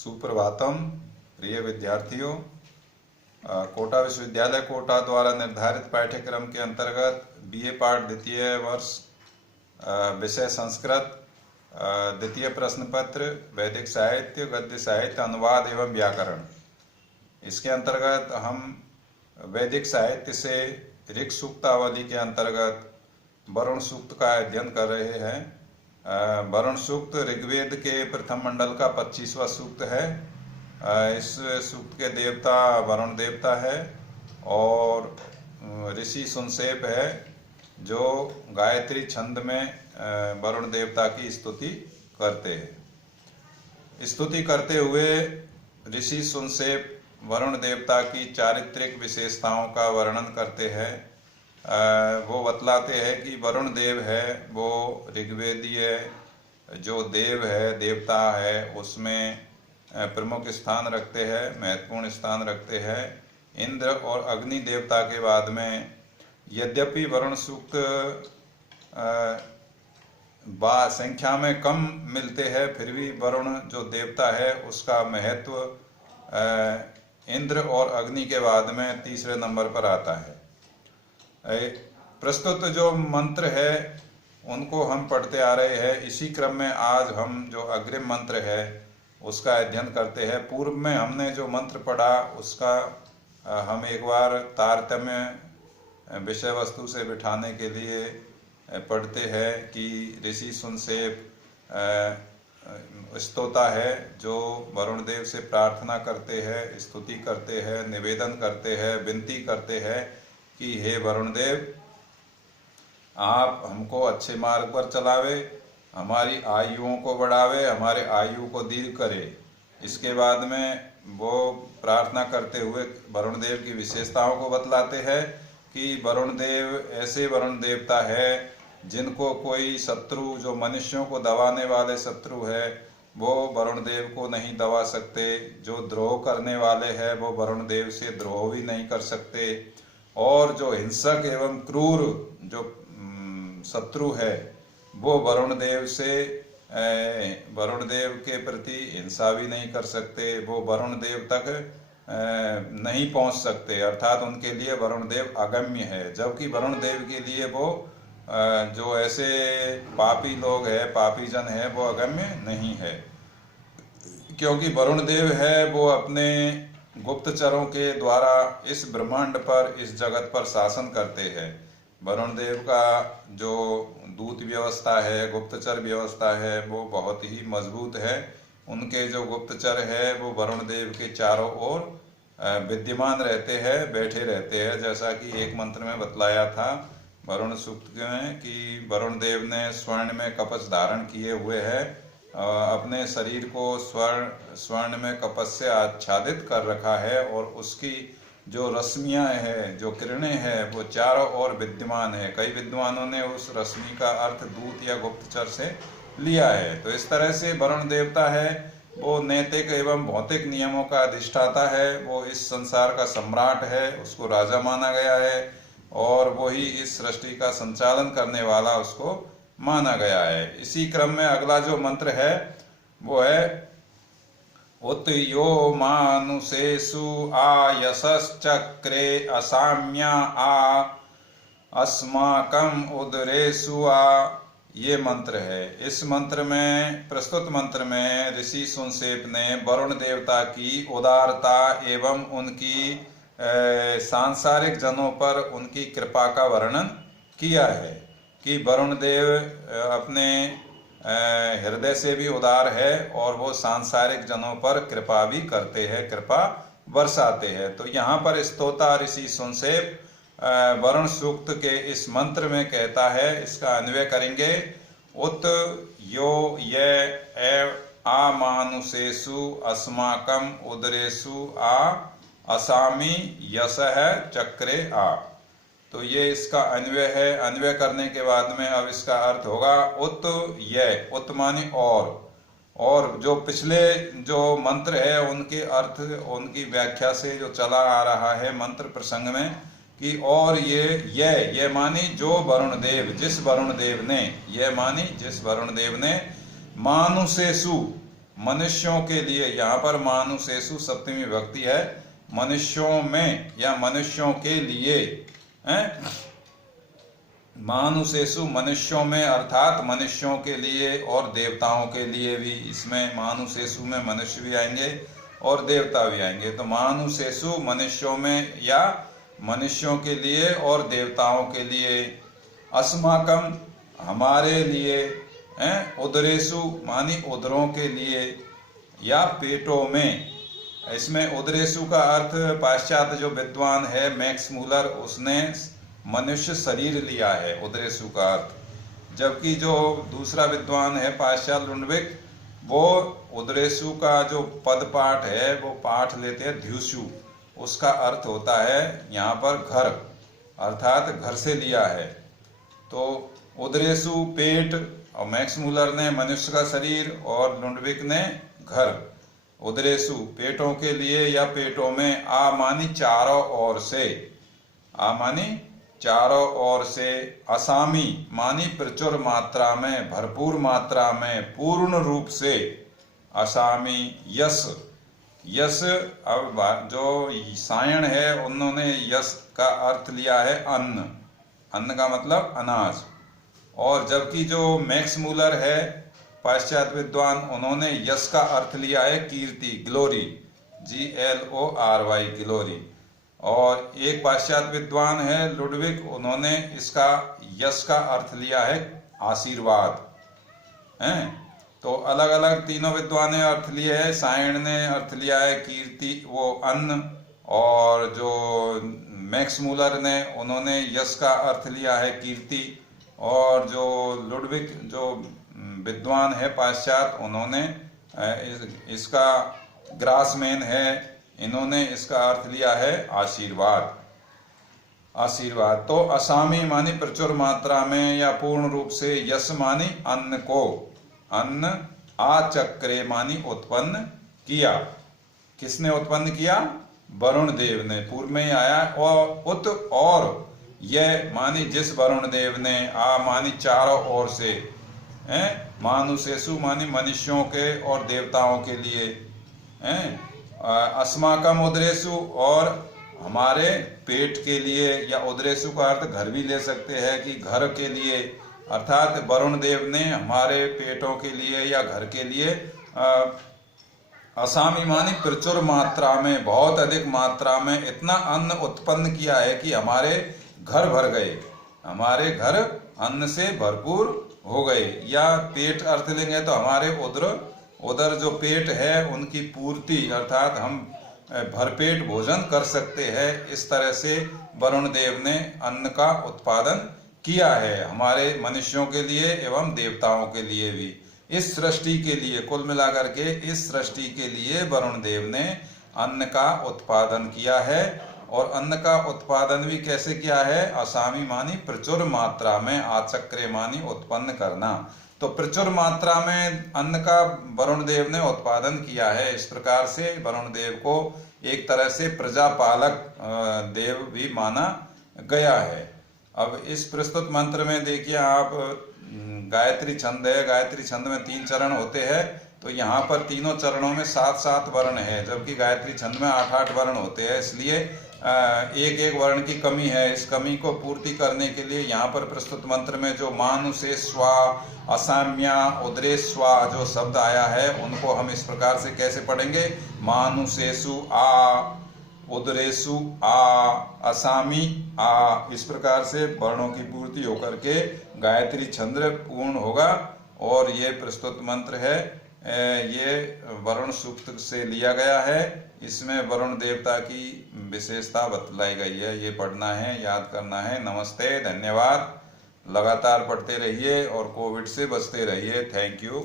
सुप्रभातम प्रिय विद्यार्थियों। कोटा विश्वविद्यालय कोटा द्वारा निर्धारित पाठ्यक्रम के अंतर्गत बीए पाठ द्वितीय वर्ष विषय संस्कृत द्वितीय प्रश्न पत्र वैदिक साहित्य गद्य साहित्य अनुवाद एवं व्याकरण, इसके अंतर्गत हम वैदिक साहित्य से ऋक् सूक्तावली के अंतर्गत वरुण सूक्त का अध्ययन कर रहे हैं। वरुण सूक्त ऋग्वेद के प्रथम मंडल का 25वां सूक्त है। इस सूक्त के देवता वरुण देवता है और ऋषि सुनसेप है जो गायत्री छंद में वरुण देवता की स्तुति करते हैं। स्तुति करते हुए ऋषि सुनसेप वरुण देवता की चारित्रिक विशेषताओं का वर्णन करते हैं। वो बतलाते हैं कि वरुण देव है वो ऋग्वेदीय जो देव है देवता है उसमें प्रमुख स्थान रखते हैं, महत्वपूर्ण स्थान रखते हैं। इंद्र और अग्नि देवता के बाद में यद्यपि वरुण सूक्त संख्या में कम मिलते हैं, फिर भी वरुण जो देवता है उसका महत्व इंद्र और अग्नि के बाद में तीसरे नंबर पर आता है। प्रस्तुत जो मंत्र है उनको हम पढ़ते आ रहे हैं। इसी क्रम में आज हम जो अग्रिम मंत्र है उसका अध्ययन करते हैं। पूर्व में हमने जो मंत्र पढ़ा उसका हम एक बार तारतम्य विषय वस्तु से बिठाने के लिए पढ़ते हैं कि ऋषि सुनसेप स्तोता है जो वरुण देव से प्रार्थना करते हैं, स्तुति करते हैं, निवेदन करते हैं, विनती करते हैं कि हे वरुण देव, आप हमको अच्छे मार्ग पर चलावे, हमारी आयुओं को बढ़ावे, हमारे आयु को दीर्घ करे। इसके बाद में वो प्रार्थना करते हुए वरुण देव की विशेषताओं को बतलाते हैं कि वरुण देव ऐसे वरुण देवता है जिनको कोई शत्रु, जो मनुष्यों को दबाने वाले शत्रु है वो वरुण देव को नहीं दबा सकते। जो द्रोह करने वाले हैं वो वरुण देव से द्रोह भी नहीं कर सकते। और जो हिंसक एवं क्रूर जो शत्रु है वो वरुण देव के प्रति हिंसा भी नहीं कर सकते, वो वरुण देव तक नहीं पहुंच सकते, अर्थात उनके लिए वरुण देव अगम्य है। जबकि वरुण देव के लिए वो जो ऐसे पापी लोग हैं, पापी जन है, वो अगम्य नहीं है। क्योंकि वरुण देव है वो अपने गुप्तचरों के द्वारा इस ब्रह्मांड पर, इस जगत पर शासन करते हैं। वरुण देव का जो दूत व्यवस्था है, गुप्तचर व्यवस्था है, वो बहुत ही मजबूत है। उनके जो गुप्तचर है वो वरुण देव के चारों ओर विद्यमान रहते हैं, बैठे रहते हैं। जैसा कि एक मंत्र में बतलाया था वरुण सूक्त में कि वरुण देव ने स्वर्ण में कवच धारण किए हुए हैं, अपने शरीर को स्वर्ण में कवच से आच्छादित कर रखा है और उसकी जो रश्मियां है, जो किरणें हैं, वो चारों ओर विद्यमान है। कई विद्वानों ने उस रश्मि का अर्थ दूत या गुप्तचर से लिया है। तो इस तरह से वरुण देवता है वो नैतिक एवं भौतिक नियमों का अधिष्ठाता है। वो इस संसार का सम्राट है, उसको राजा माना गया है और वही इस सृष्टि का संचालन करने वाला उसको माना गया है। इसी क्रम में अगला जो मंत्र है वो है उत यो मानुषेषु आयसश्चक्रे असाम्या आ अस्माकं उदरेषु आ, ये मंत्र है। इस मंत्र में, प्रस्तुत मंत्र में ऋषि सुनसेप ने वरुण देवता की उदारता एवं उनकी सांसारिक जनों पर उनकी कृपा का वर्णन किया है कि वरुण देव अपने हृदय से भी उदार है और वो सांसारिक जनों पर कृपा भी करते हैं, कृपा बरसाते हैं। तो यहाँ पर स्तोता ऋषि सुनसेप वरुण सूक्त के इस मंत्र में कहता है, इसका अन्वय करेंगे। उत यो ये आमानुषेषु अस्माकं उदरेषु आ असामी यशः चक्रे आ। तो ये इसका अन्वय है। अन्वय करने के बाद में अब इसका अर्थ होगा उत ये, उत माने और जो पिछले जो मंत्र है उनके अर्थ, उनकी व्याख्या से जो चला आ रहा है मंत्र प्रसंग में कि और ये मानी जो वरुण देव, जिस वरुण देव ने, ये मानी जिस वरुण देव ने मानुषेषु, मनुष्यों के लिए, यहाँ पर मानुषेषु सप्तमी विभक्ति है, मनुष्यों में या मनुष्यों के लिए हैं, मानुषेषु मनुष्यों में अर्थात मनुष्यों के लिए और देवताओं के लिए भी। इसमें मानुषेषु में मनुष्य भी आएंगे और देवता भी आएंगे। तो मानुषेषु मनुष्यों में या मनुष्यों के लिए और देवताओं के लिए, अस्माकम हमारे लिए, उदरेषु मानी उदरों के लिए या पेटों में। इसमें उदरेषु का अर्थ पाश्चात्य जो विद्वान है मैक्स मूलर, उसने मनुष्य शरीर लिया है उदरेषु का अर्थ, जबकि जो दूसरा विद्वान है पाश्चात्य लुंडविक, वो उदरेषु का जो पद पाठ है वो पाठ लेते हैं ध्युषु, उसका अर्थ होता है यहाँ पर घर, अर्थात घर से लिया है। तो उदरेषु पेट, और मैक्स मूलर ने मनुष्य का शरीर और लुंडविक ने घर। उदरेषु पेटों के लिए या पेटों में, आ मानी चारों ओर से, आ मानी चारों ओर से, असामी मानी प्रचुर मात्रा में, भरपूर मात्रा में, पूर्ण रूप से, असामी। यस, यस, अब जो सायण है उन्होंने यस का अर्थ लिया है अन्न, अन्न का मतलब अनाज, और जबकि जो मैक्स मूलर है पाश्चात्य विद्वान, उन्होंने यश का अर्थ लिया है कीर्ति, ग्लोरी, GLORY, ग्लोरी। और एक पाश्चात्य विद्वान है लुडविक, उन्होंने इसका यश का अर्थ लिया है आशीर्वाद हैं। तो अलग अलग तीनों विद्वान ने अर्थ लिए है। सायण ने अर्थ लिया है कीर्ति, वो अन्न, और जो मैक्स मूलर ने उन्होंने यश का अर्थ लिया है कीर्ति, और जो लुडविक जो विद्वान है पाश्चात्य, उन्होंने इसका ग्रासमैन है, इन्होंने इसका अर्थ लिया है आशीर्वाद, आशीर्वाद। तो असामी मानी प्रचुर मात्रा में या पूर्ण रूप से, यश मानी अन्न को, अन्न, आचक्रे मानी उत्पन्न किया। किसने उत्पन्न किया? वरुण देव ने। पूर्व में ही आया, और उत और यह मानी जिस वरुण देव ने, आ मानी चारों ओर से, मानुषेषु मानी मनुष्यों के और देवताओं के लिए, अस्माकम उदरेषु और हमारे पेट के लिए, या उदरेषु का अर्थ घर भी ले सकते हैं कि घर के लिए, अर्थात वरुण देव ने हमारे पेटों के लिए या घर के लिए असामी मानी प्रचुर मात्रा में, बहुत अधिक मात्रा में इतना अन्न उत्पन्न किया है कि हमारे घर भर गए, हमारे घर अन्न से भरपूर हो गए। या पेट अर्थ लेंगे तो हमारे उदर जो पेट है उनकी पूर्ति, अर्थात हम भरपेट भोजन कर सकते हैं। इस तरह से वरुण देव ने अन्न का उत्पादन किया है हमारे मनुष्यों के लिए एवं देवताओं के लिए भी। इस सृष्टि के लिए, कुल मिलाकर के इस सृष्टि के लिए वरुण देव ने अन्न का उत्पादन किया है। और अन्न का उत्पादन भी कैसे किया है? असामी मानी प्रचुर मात्रा में, आचक्रे मानी उत्पन्न करना। तो प्रचुर मात्रा में अन्न का वरुण देव ने उत्पादन किया है। इस प्रकार से वरुण देव को एक तरह से प्रजापालक देव भी माना गया है। अब इस प्रस्तुत मंत्र में देखिए आप, गायत्री छंद है, गायत्री छंद में 3 चरण होते हैं, तो यहाँ पर तीनों चरणों में 7-7 वर्ण है, जबकि गायत्री छंद में 8-8 वर्ण होते हैं। इसलिए एक एक वर्ण की कमी है। इस कमी को पूर्ति करने के लिए यहाँ पर प्रस्तुत मंत्र में जो मानुषेस्वा, असाम्या, उदरेस्वा जो शब्द आया है, उनको हम इस प्रकार से कैसे पढ़ेंगे? मानुषेसु आ, उदरेसु आ, असामी आ। इस प्रकार से वर्णों की पूर्ति होकर के गायत्री छंद पूर्ण होगा। और ये प्रस्तुत मंत्र है, ये वरुण सूक्त से लिया गया है। इसमें वरुण देवता की विशेषता बतलाई गई है। ये पढ़ना है, याद करना है। नमस्ते, धन्यवाद। लगातार पढ़ते रहिए और कोविड से बचते रहिए। Thank you.